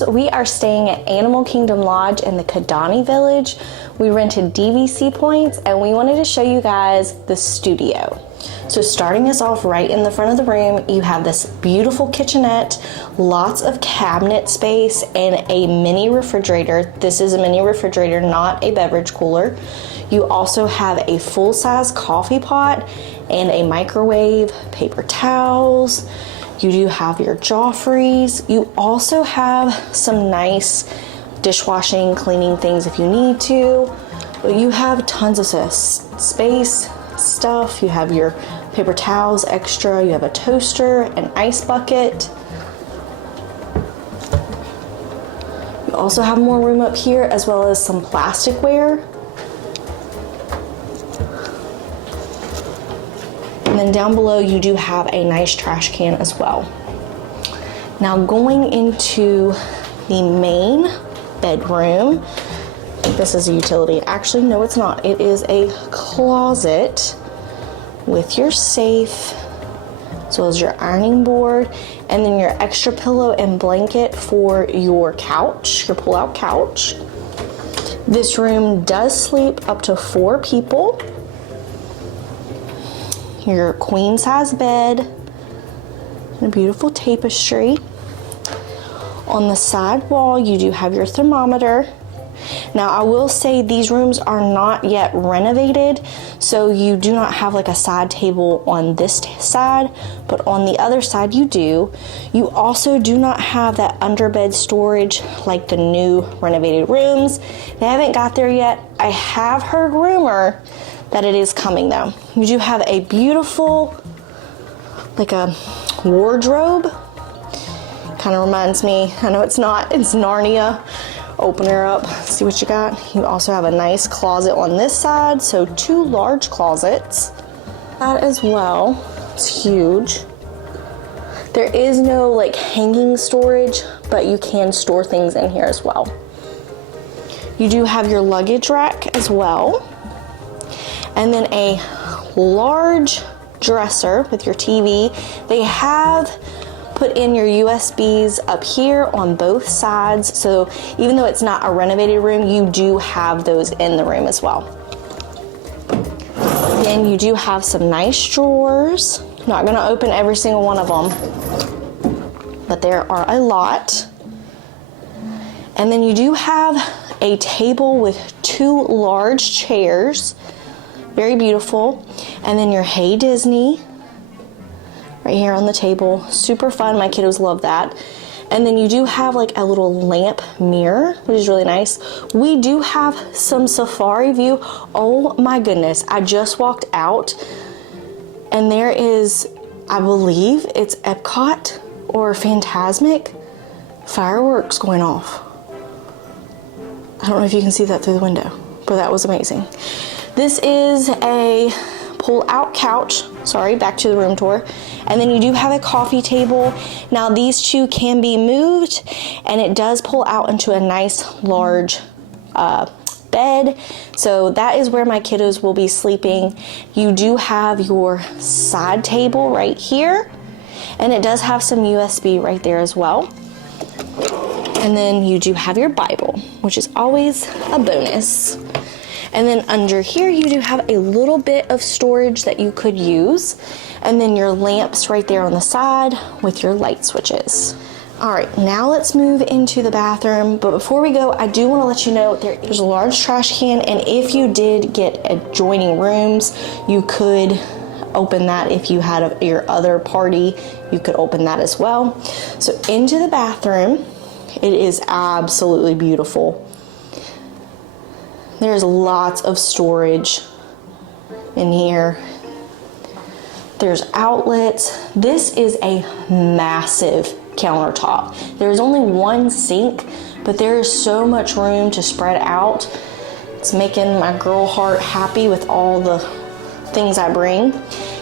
rooms, we are staying at Animal Kingdom Lodge in the Kidani Village. We rented DVC points and we wanted to show you guys the studio. So starting us off right in the front of the room, you have this beautiful kitchenette, lots of cabinet space, and a mini refrigerator. This is a mini refrigerator, not a beverage cooler. You also have a full-size coffee pot and a microwave, paper towels. You do have your Joffreys. You also have some nice dishwashing, cleaning things if you need to. But you have tons of space, stuff. You have your paper towels extra. You have a toaster, an ice bucket. You also have more room up here as well as some plasticware. And then down below you do have a nice trash can as well. Now going into the main bedroom, I think this is a utility. Actually, no, it's not. It is a closet with your safe, as well as your ironing board, and then your extra pillow and blanket for your couch, your pull-out couch. This room does sleep up to 4 people. Your queen-size bed, and a beautiful tapestry. On the side wall, you do have your thermometer. Now, I will say these rooms are not yet renovated, so you do not have like a side table on this side, but on the other side you do. You also do not have that underbed storage like the new renovated rooms. They haven't got there yet. I have heard rumor that it is coming though. You do have a beautiful, like a wardrobe. Kind of reminds me, I know it's not, it's Narnia. Open her up, see what you got. You also have a nice closet on this side, so 2 large closets. That as well, it's huge. There is no like hanging storage, but you can store things in here as well. You do have your luggage rack as well. And then a large dresser with your TV. They have put in your USBs up here on both sides, so even though it's not a renovated room, you do have those in the room as well. Then you do have some nice drawers. Not gonna open every single one of them, but there are a lot. And then you do have a table with 2 large chairs, very beautiful. And then your Hey Disney right here on the table, super fun. My kiddos love that. And then you do have like a little lamp mirror, which is really nice. We do have some safari view. Oh my goodness, I just walked out and there is, I believe it's Epcot or Fantasmic fireworks going off. I don't know if you can see that through the window, but that was amazing. This is a pull-out couch. Sorry, back to the room tour. And then you do have a coffee table. Now these 2 can be moved, and it does pull out into a nice large bed. So that is where my kiddos will be sleeping. You do have your side table right here, and it does have some USB right there as well. And then you do have your Bible, which is always a bonus. And then under here, you do have a little bit of storage that you could use. And then your lamps right there on the side with your light switches. All right, now let's move into the bathroom. But before we go, I do want to let you know there's a large trash can. And if you did get adjoining rooms, you could open that. If you had your other party, you could open that as well. So into the bathroom, it is absolutely beautiful. There's lots of storage in here. There's outlets. This is a massive countertop. There's only 1 sink, but there is so much room to spread out. It's making my girl heart happy with all the things I bring.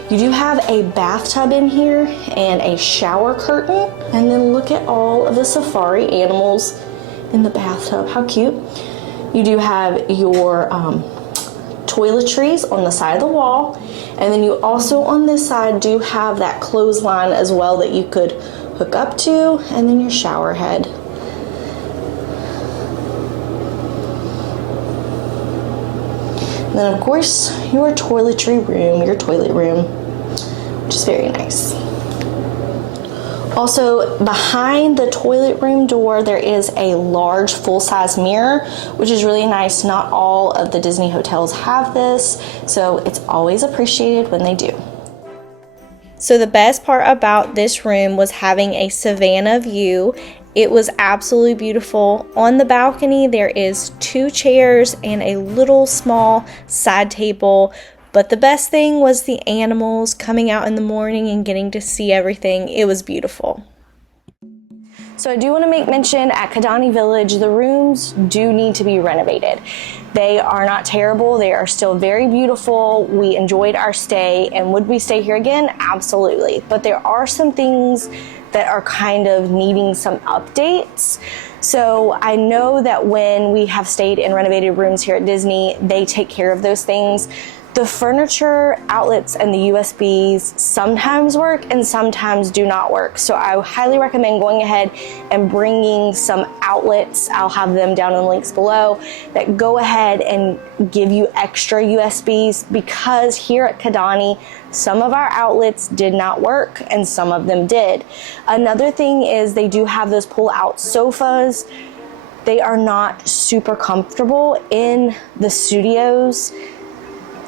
You do have a bathtub in here and a shower curtain. And then look at all of the safari animals in the bathtub. How cute. You do have your toiletries on the side of the wall, and then you also on this side do have that clothesline as well that you could hook up to, and then your shower head. And then of course, your toiletry room, your toilet room, which is very nice. Also, behind the toilet room door, there is a large full-size mirror, which is really nice. Not all of the Disney hotels have this, so it's always appreciated when they do. So the best part about this room was having a savanna view. It was absolutely beautiful. On the balcony, there is 2 chairs and a little small side table. But the best thing was the animals coming out in the morning and getting to see everything. It was beautiful. So I do want to make mention at Kidani Village, the rooms do need to be renovated. They are not terrible. They are still very beautiful. We enjoyed our stay, and would we stay here again? Absolutely. But there are some things that are kind of needing some updates. So I know that when we have stayed in renovated rooms here at Disney, they take care of those things. The furniture outlets and the USBs sometimes work and sometimes do not work. So I highly recommend going ahead and bringing some outlets. I'll have them down in the links below that go ahead and give you extra USBs, because here at Kidani, some of our outlets did not work and some of them did. Another thing is they do have those pull-out sofas. They are not super comfortable in the studios.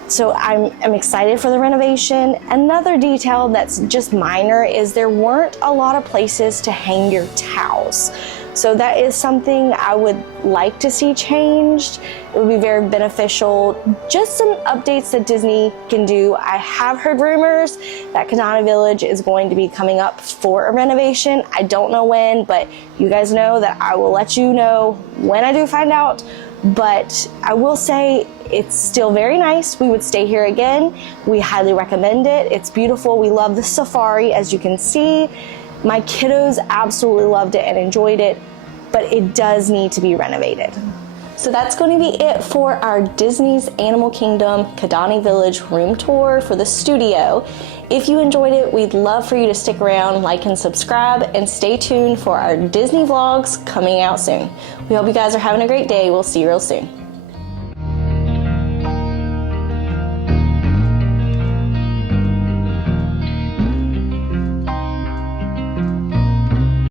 So I'm excited for the renovation. Another detail that's just minor is there weren't a lot of places to hang your towels. So that is something I would like to see changed. It would be very beneficial. Just some updates that Disney can do. I have heard rumors that Kidani Village is going to be coming up for a renovation. I don't know when, but you guys know that I will let you know when I do find out. But I will say it's still very nice. We would stay here again. We highly recommend it. It's beautiful. We love the safari, as you can see. My kiddos absolutely loved it and enjoyed it, but it does need to be renovated. So that's going to be it for our Disney's Animal Kingdom Kidani Village room tour for the studio. If you enjoyed it, we'd love for you to stick around, like and subscribe, and stay tuned for our Disney vlogs coming out soon. We hope you guys are having a great day. We'll see you real soon.